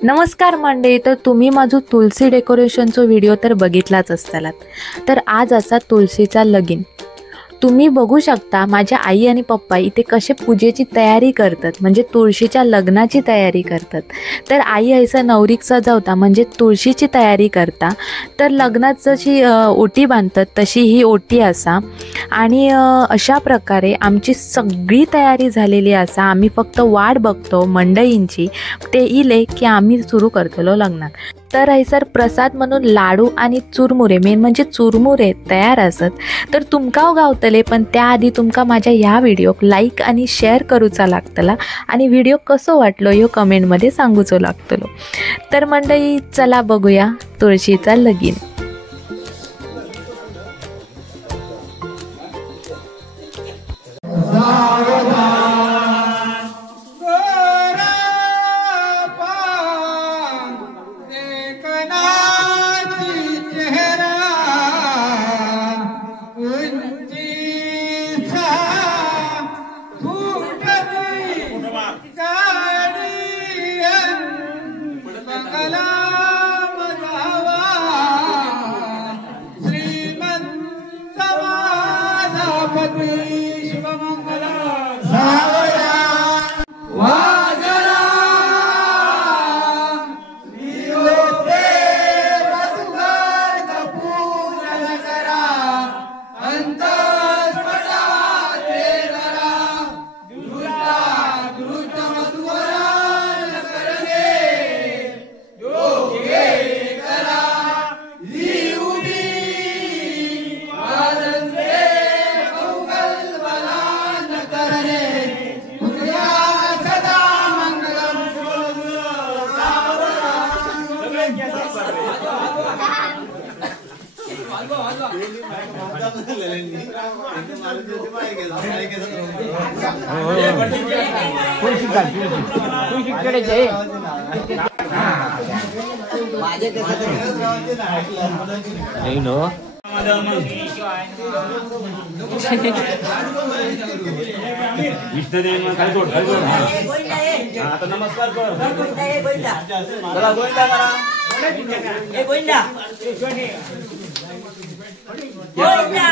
नमस्कार मंडळी, तर तुम्ही माझं तुलसी डेकोरेशनचा व्हिडिओ तर बघितलाच असतालात। तर आज असा तुलसीचा लगीन तुम्ही बघू शकता। माझ्या आई आणि पप्पा इथे कसे पूजेची तयारी करतात, म्हणजे तुळशीच्या लग्नाची तयारी करतात। तर आई ऐसा नवरीक सजवता म्हणजे तुळशीची तयारी करता। तर लग्नात जशी ओटी बांधतात तशी ही ओटी असा। आणि अशा प्रकारे आमची सगळी तयारी झालेली असा। आम्ही फक्त वाट बघतो मंडळींची, ते इले की आम्ही सुरू करतलो लग्नात। तर हैसर प्रसाद म्हणून लाडू आणि चुरमुरे, मेन म्हणजे चुरमुरे तयार असत। तर तुमका गावतले, पण त्याआधी तुमका माझ्या ह्या व्हिडिओक लाईक आणि शेअर करूचा लागतला आणि व्हिडिओ कसो वाटलो ह्यो कमेंटमध्ये सांगूचो लागतलो। तर मंडळी चला बघूया तुळशीचा लगीन। आता नमस्कार कर चला गोविंदा करा ए गोविंदा गोविंदा